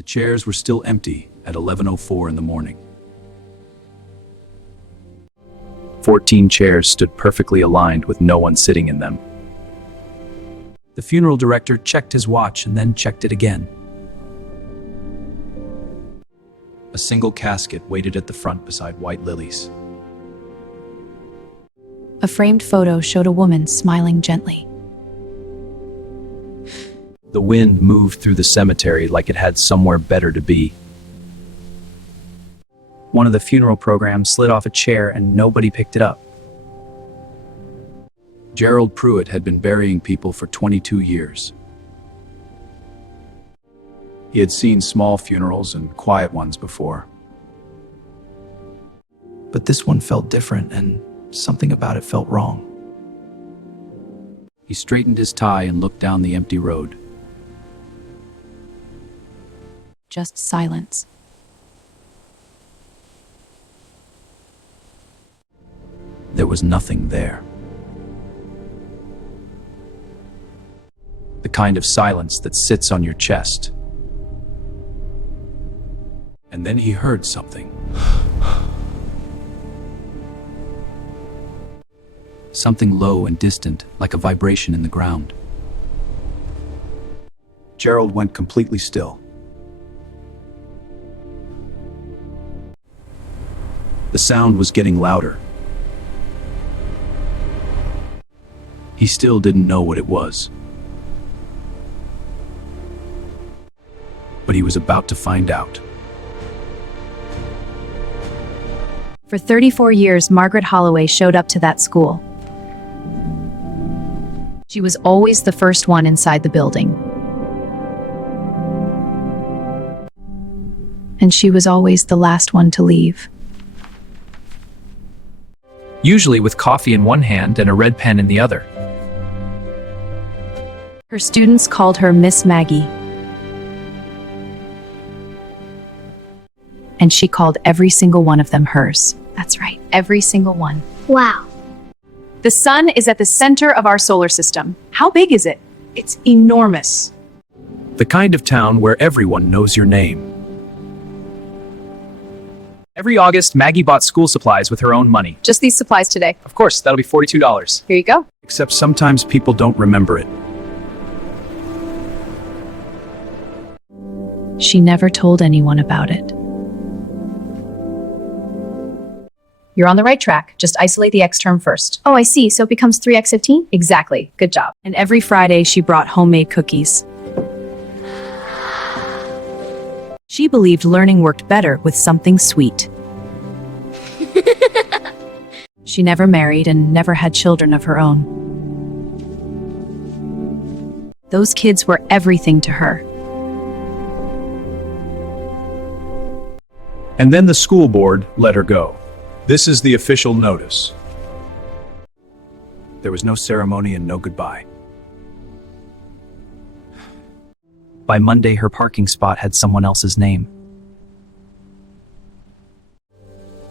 The chairs were still empty at 11:04 in the morning. 14 chairs stood perfectly aligned with no one sitting in them. The funeral director checked his watch and then checked it again. A single casket waited at the front beside white lilies. A framed photo showed a woman smiling gently. The wind moved through the cemetery like it had somewhere better to be. One of the funeral programs slid off a chair and nobody picked it up. Gerald Pruitt had been burying people for 22 years. He had seen small funerals and quiet ones before. But this one felt different, and something about it felt wrong. He straightened his tie and looked down the empty road. Just silence. There was nothing there. The kind of silence that sits on your chest. And then he heard something. Something low and distant, like a vibration in the ground. Gerald went completely still. The sound was getting louder. He still didn't know what it was. But he was about to find out. For 34 years, Margaret Holloway showed up to that school. She was always the first one inside the building. And she was always the last one to leave. Usually with coffee in one hand and a red pen in the other. Her students called her Miss Maggie. And she called every single one of them hers. That's right, every single one. Wow. The sun is at the center of our solar system. How big is it? It's enormous. The kind of town where everyone knows your name. Every August, Maggie bought school supplies with her own money. Just these supplies today. Of course, that'll be $42. Here you go. Except sometimes people don't remember it. She never told anyone about it. You're on the right track. Just isolate the X term first. Oh, I see. So it becomes 3x15? Exactly. Good job. And every Friday, she brought homemade cookies. She believed learning worked better with something sweet. She never married and never had children of her own. Those kids were everything to her. And then the school board let her go. This is the official notice. There was no ceremony and no goodbye. By Monday, her parking spot had someone else's name.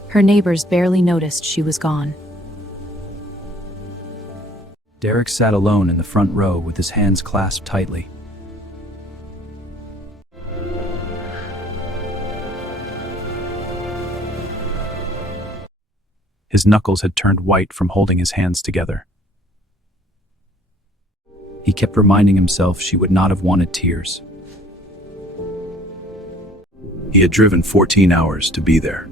Her neighbors barely noticed she was gone. Derek sat alone in the front row with his hands clasped tightly. His knuckles had turned white from holding his hands together. He kept reminding himself she would not have wanted tears. He had driven 14 hours to be there.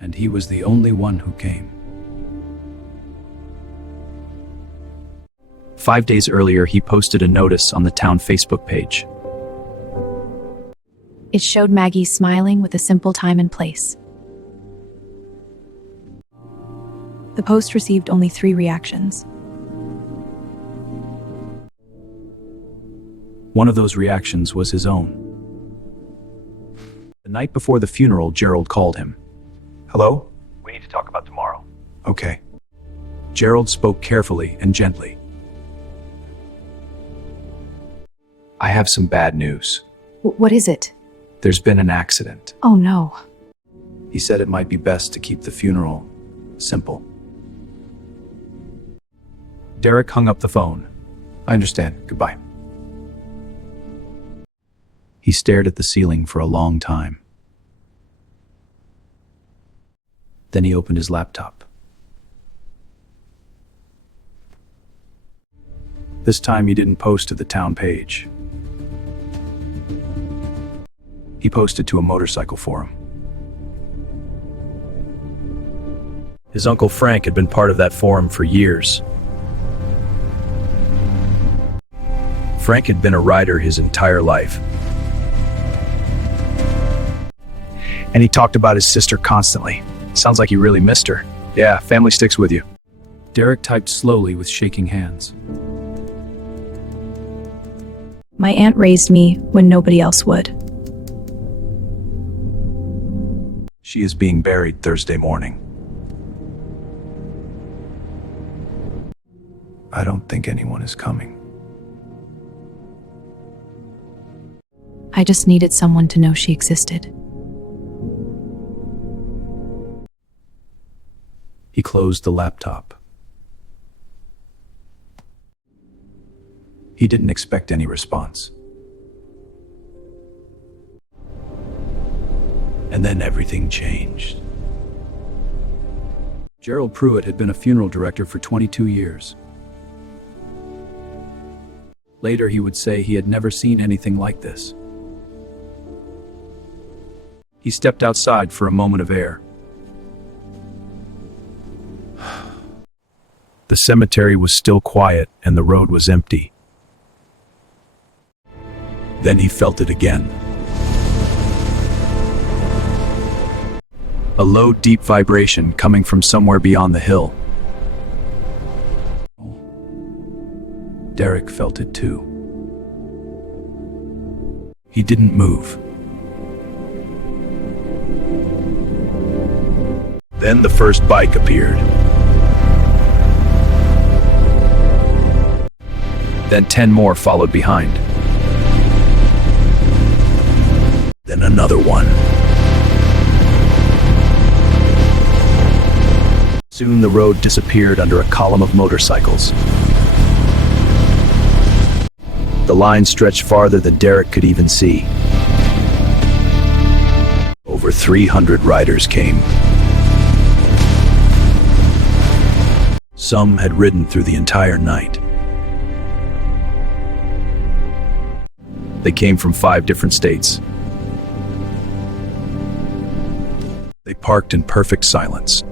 And he was the only one who came. 5 days earlier, he posted a notice on the town Facebook page. It showed Maggie smiling with a simple time and place. The post received only 3 reactions. One of those reactions was his own. The night before the funeral, Gerald called him. Hello? We need to talk about tomorrow. Okay. Gerald spoke carefully and gently. I have some bad news. What is it? There's been an accident. Oh no. He said it might be best to keep the funeral simple. Derek hung up the phone. I understand. Goodbye. He stared at the ceiling for a long time. Then he opened his laptop. This time he didn't post to the town page. He posted to a motorcycle forum. His uncle Frank had been part of that forum for years. Frank had been a rider his entire life. And he talked about his sister constantly. Sounds like he really missed her. Yeah, family sticks with you. Derek typed slowly with shaking hands. My aunt raised me when nobody else would. She is being buried Thursday morning. I don't think anyone is coming. I just needed someone to know she existed. He closed the laptop. He didn't expect any response. And then everything changed. Gerald Pruitt had been a funeral director for 22 years. Later, he would say he had never seen anything like this. He stepped outside for a moment of air. The cemetery was still quiet and the road was empty. Then he felt it again. A low, deep vibration coming from somewhere beyond the hill. Derek felt it too. He didn't move. Then the first bike appeared. Then 10 more followed behind. Then another one. Soon the road disappeared under a column of motorcycles. The line stretched farther than Derek could even see. Over 300 riders came. Some had ridden through the entire night. They came from 5 different states. They parked in perfect silence.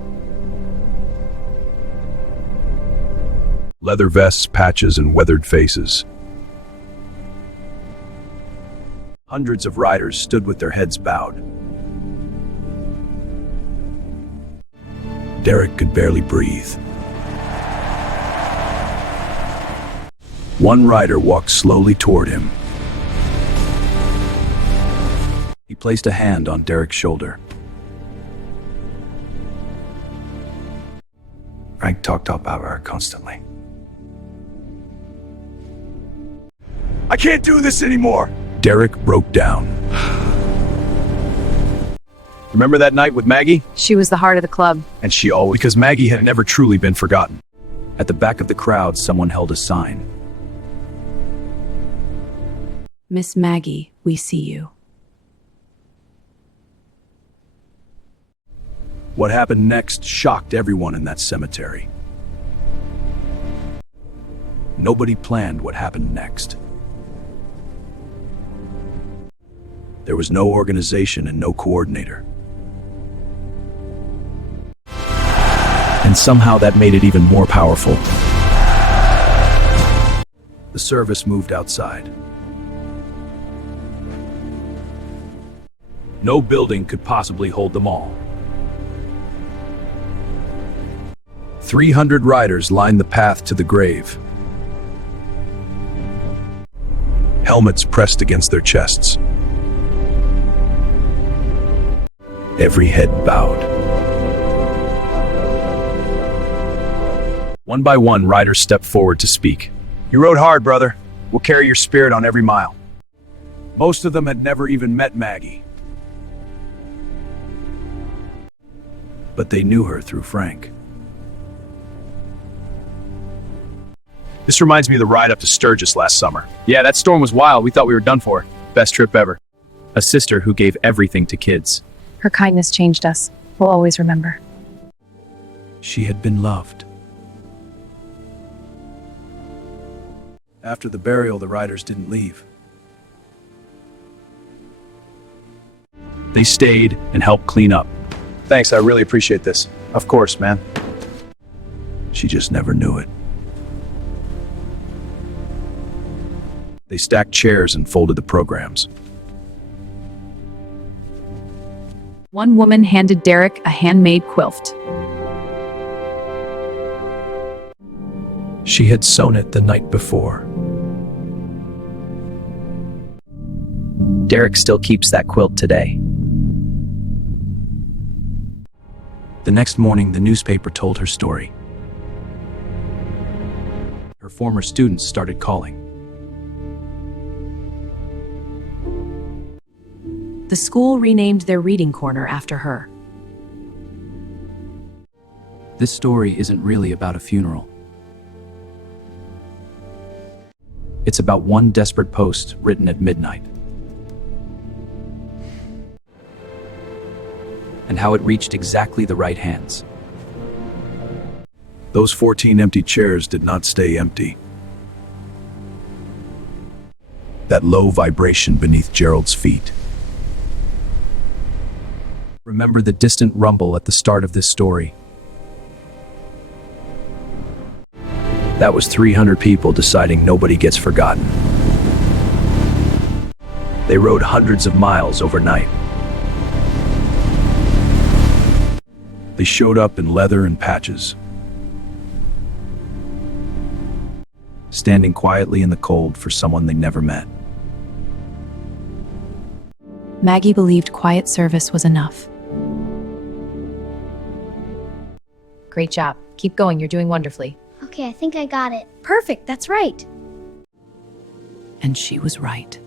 Leather vests, patches, and weathered faces. Hundreds of riders stood with their heads bowed. Derek could barely breathe. One rider walked slowly toward him. He placed a hand on Derek's shoulder. Frank talked about her constantly. I can't do this anymore! Derek broke down. Remember that night with Maggie? She was the heart of the club. And she always, because Maggie had never truly been forgotten. At the back of the crowd, someone held a sign. Miss Maggie, we see you. What happened next shocked everyone in that cemetery. Nobody planned what happened next. There was no organization and no coordinator. And somehow that made it even more powerful. The service moved outside. No building could possibly hold them all. 300 riders lined the path to the grave. Helmets pressed against their chests. Every head bowed. One by one, riders stepped forward to speak. You rode hard, brother. We'll carry your spirit on every mile. Most of them had never even met Maggie. But they knew her through Frank. This reminds me of the ride up to Sturgis last summer. Yeah, that storm was wild. We thought we were done for. Best trip ever. A sister who gave everything to kids. Her kindness changed us. We'll always remember. She had been loved. After the burial, the riders didn't leave. They stayed and helped clean up. Thanks, I really appreciate this. Of course, man. She just never knew it. They stacked chairs and folded the programs. One woman handed Derek a handmade quilt. She had sewn it the night before. Derek still keeps that quilt today. The next morning, the newspaper told her story. Her former students started calling. The school renamed their reading corner after her. This story isn't really about a funeral. It's about one desperate post written at midnight. And how it reached exactly the right hands. Those 14 empty chairs did not stay empty. That low vibration beneath Gerald's feet. Remember the distant rumble at the start of this story. That was 300 people deciding nobody gets forgotten. They rode hundreds of miles overnight. They showed up in leather and patches, standing quietly in the cold for someone they never met. Maggie believed quiet service was enough. Great job. Keep going. You're doing wonderfully. Okay, I think I got it. Perfect. That's right. And she was right.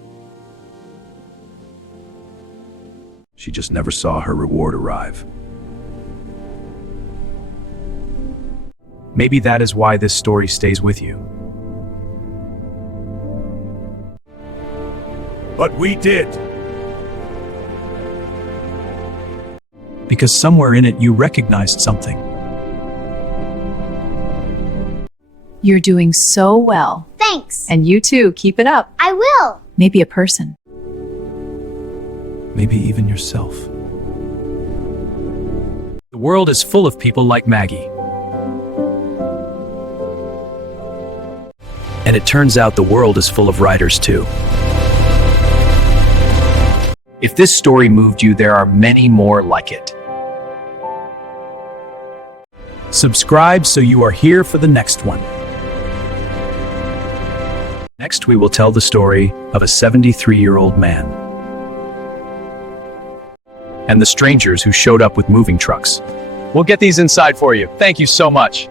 She just never saw her reward arrive. Maybe that is why this story stays with you. But we did. Because somewhere in it you recognized something. You're doing so well. Thanks. And you too. Keep it up. I will. Maybe a person. Maybe even yourself. The world is full of people like Maggie. And it turns out the world is full of writers too. If this story moved you, there are many more like it. Subscribe so you are here for the next one. Next, we will tell the story of a 73-year-old man and the strangers who showed up with moving trucks. We'll get these inside for you. Thank you so much.